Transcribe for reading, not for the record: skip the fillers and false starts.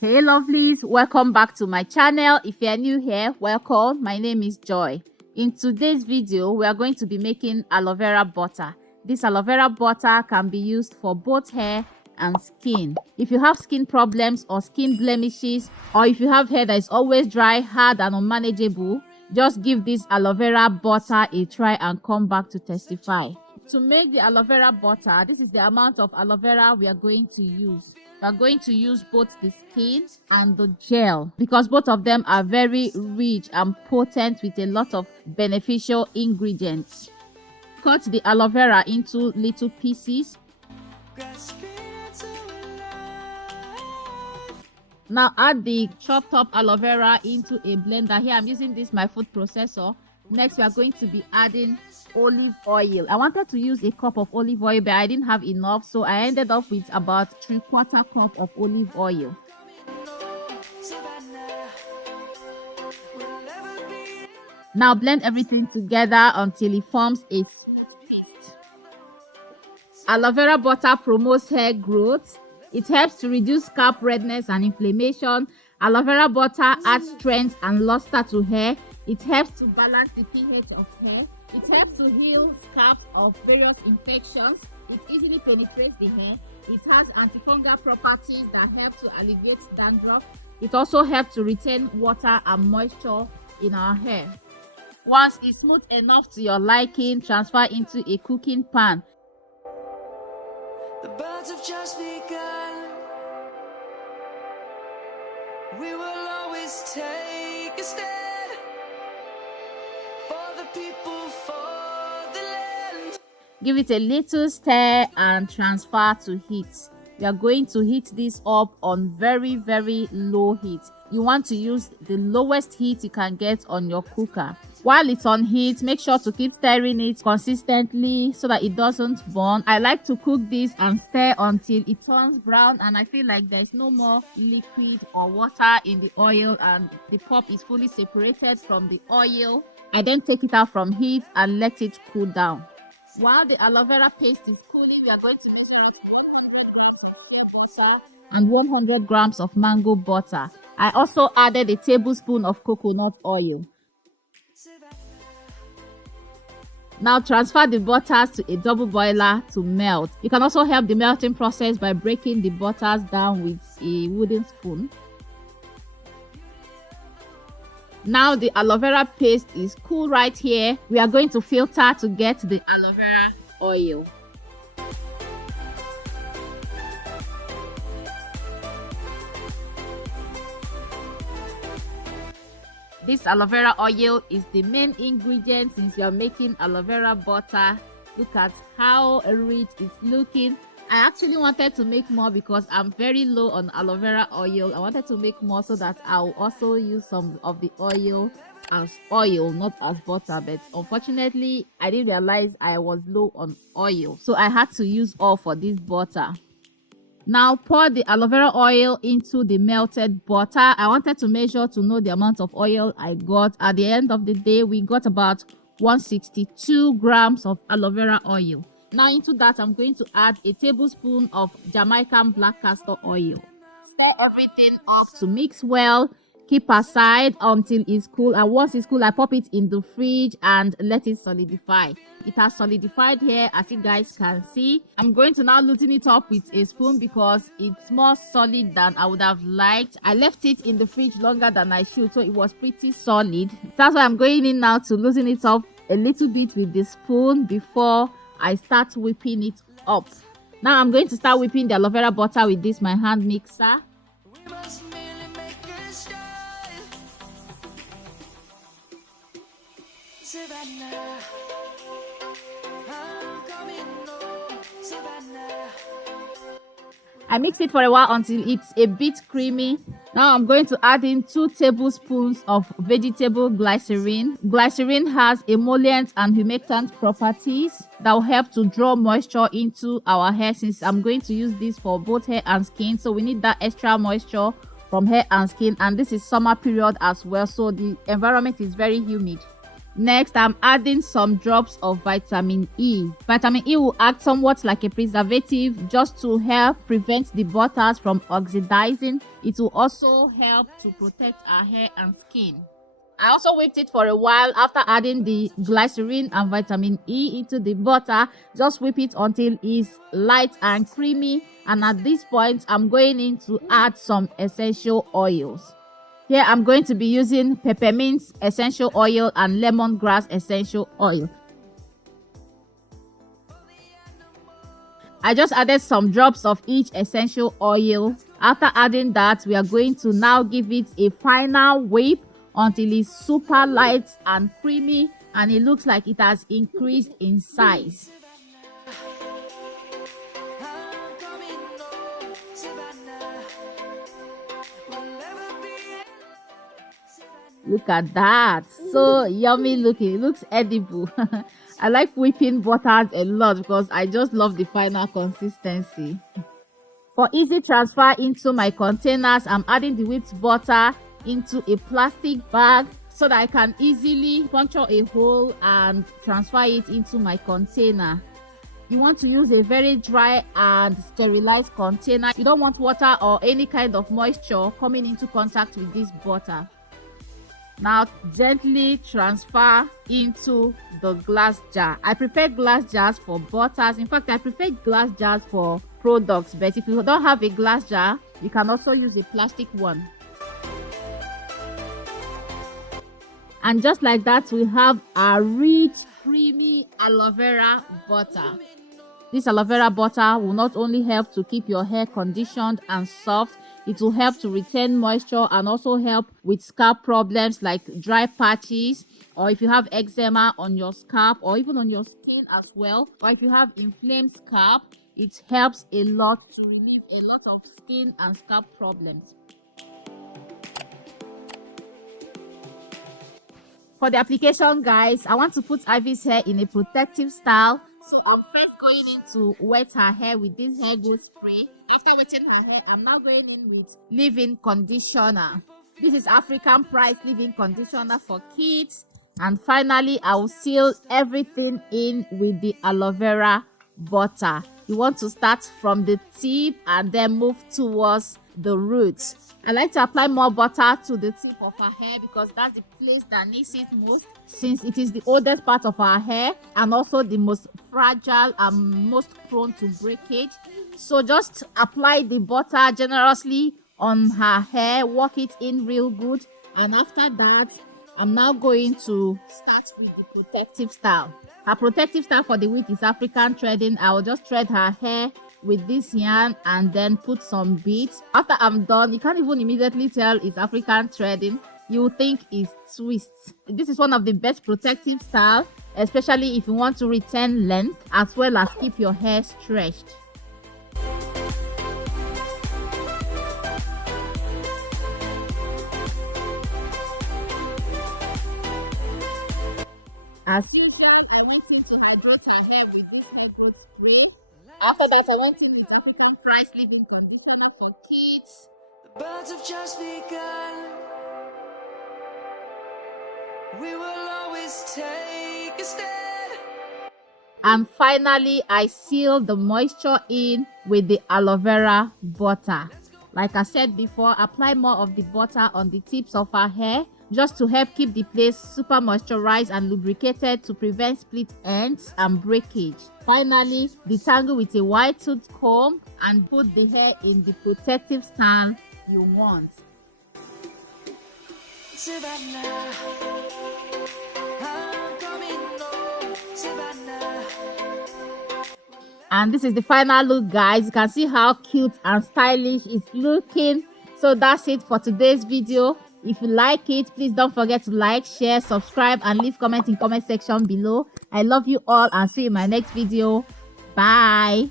Hey lovelies, welcome back to my channel. If you are new here, welcome. My name is Joy. In today's video, we are going to be making aloe vera butter. This aloe vera butter can be used for both hair and skin. If you have skin problems or skin blemishes, or if you have hair that is always dry, hard and unmanageable, just give this aloe vera butter a try and come back to testify. To make the aloe vera butter, this is the amount of aloe vera we are going to use. We are going to use both the skin and the gel because both of them are very rich and potent with a lot of beneficial ingredients. Cut the aloe vera into little pieces. Now add the chopped up aloe vera into a blender. Here I'm using this my food processor. Next we are going to be adding olive oil. I wanted to use a cup of olive oil, but I didn't have enough, so I ended up with about 3/4 cup of olive oil. Now blend everything together until it forms a smooth paste. Aloe vera butter promotes hair growth. It helps to reduce scalp redness and inflammation. Aloe vera butter adds strength and luster to hair. It helps to balance the pH of hair. It helps to heal scalp of various infections. It easily penetrates the hair. It has antifungal properties that help to alleviate dandruff. It also helps to retain water and moisture in our hair. Once it's smooth enough to your liking, transfer into a cooking pan. The birds have just begun. We will always take a stand for the people, for the land. Give it a little stir and transfer to heat. We are going to heat this up on very low heat. You want to use the lowest heat you can get on your cooker. While it's on heat, make sure to keep stirring it consistently so that it doesn't burn. I like to cook this and stir until it turns brown and I feel like there's no more liquid or water in the oil and the pulp is fully separated from the oil. I then take it out from heat and let it cool down. While the aloe vera paste is cooling, we are going to use it and 100 grams of mango butter. I also added a tablespoon of coconut oil. Now transfer the butters to a double boiler to melt. You can also help the melting process by breaking the butters down with a wooden spoon. Now the aloe vera paste is cool right here. We are going to filter to get the aloe vera oil. This aloe vera oil is the main ingredient since we are making aloe vera butter. Look at how rich it's looking. I actually wanted to make more because I'm very low on aloe vera oil. I wanted to make more so that I'll also use some of the oil as oil, not as butter. But unfortunately, I didn't realize I was low on oil, so I had to use all for this butter. Now pour the aloe vera oil into the melted butter. I wanted to measure to know the amount of oil I got. At the end of the day, we got about 162 grams of aloe vera oil. Now into that, I'm going to add a tablespoon of Jamaican black castor oil. Stir everything up to mix well. Keep aside until it's cool, and once it's cool, I pop it in the fridge and let it solidify. It has solidified here, as you guys can see. I'm going to now loosen it up with a spoon because it's more solid than I would have liked. I left it in the fridge longer than I should, so it was pretty solid. That's why I'm going in now to loosen it up a little bit with the spoon before I start whipping it up. Now I'm going to start whipping the aloe vera butter with this my hand mixer. We must merely make a start. Savannah, I'm coming home. Savannah. I mix it for a while until it's a bit creamy. Now I'm going to add in 2 tablespoons of vegetable glycerin. Glycerin has emollient and humectant properties that will help to draw moisture into our hair since I'm going to use this for both hair and skin. So we need that extra moisture from hair and skin, and this is summer period as well, so the environment is very humid. Next, I'm adding some drops of vitamin E. Vitamin E will act somewhat like a preservative just to help prevent the butters from oxidizing. It will also help to protect our hair and skin. I also whipped it for a while. After adding the glycerin and vitamin E into the butter, just whip it until it's light and creamy. And at this point, I'm going in to add some essential oils. Here I'm going to be using peppermint essential oil and lemongrass essential oil. I just added some drops of each essential oil. After adding that, we are going to now give it a final whip until it's super light and creamy and it looks like it has increased in size. Look at that, so yummy looking. It looks edible. I like whipping butters a lot because I just love the final consistency. For easy transfer into my containers, I'm adding the whipped butter into a plastic bag so that I can easily puncture a hole and transfer it into my container. You want to use a very dry and sterilized container. You don't want water or any kind of moisture coming into contact with this butter. Now gently transfer into the glass jar. I prefer glass jars for butters. In fact, I prefer glass jars for products, but if you don't have a glass jar, you can also use a plastic one. And just like that, we have a rich, creamy aloe vera butter. This aloe vera butter will not only help to keep your hair conditioned and soft, it will help to retain moisture and also help with scalp problems like dry patches, or if you have eczema on your scalp or even on your skin as well, or if you have inflamed scalp, it helps a lot to relieve a lot of skin and scalp problems. For the application, guys, I want to put Ivy's hair in a protective style. So I'm first going in to wet her hair with this hair growth spray. After wetting her hair, I'm now going in with leave-in conditioner. This is African Price leave-in conditioner for kids. And finally, I will seal everything in with the aloe vera butter. You want to start from the tip and then move towards the roots. I like to apply more butter to the tip of her hair because that's the place that needs it most, since it is the oldest part of our hair and also the most fragile and most prone to breakage. So just apply the butter generously on her hair, work it in real good, and after that, I'm now going to start with the protective style. Her protective style for the week is African threading. I will just thread her hair with this yarn and then put some beads. After I'm done, you can't even immediately tell it's African threading. You will think it's twists. This is one of the best protective styles, especially if you want to retain length as well as keep your hair stretched. As usual, I went into hydrate her hair with this hydrate spray. After that, I went in with African Price leave-in conditioner for kids. The birds have just begun. We will always take a stand. And finally, I seal the moisture in with the aloe vera butter. Like I said before, apply more of the butter on the tips of her hair just to help keep the place super moisturized and lubricated to prevent split ends and breakage. Finally, detangle with a wide tooth comb and put the hair in the protective style you want. Savannah, I'm coming home, Savannah. And this is the final look, guys. You can see how cute and stylish it's looking. So that's it for today's video. If you like it, please don't forget to like, share, subscribe, and leave comments in comment section below. I love you all and see you in my next video. Bye.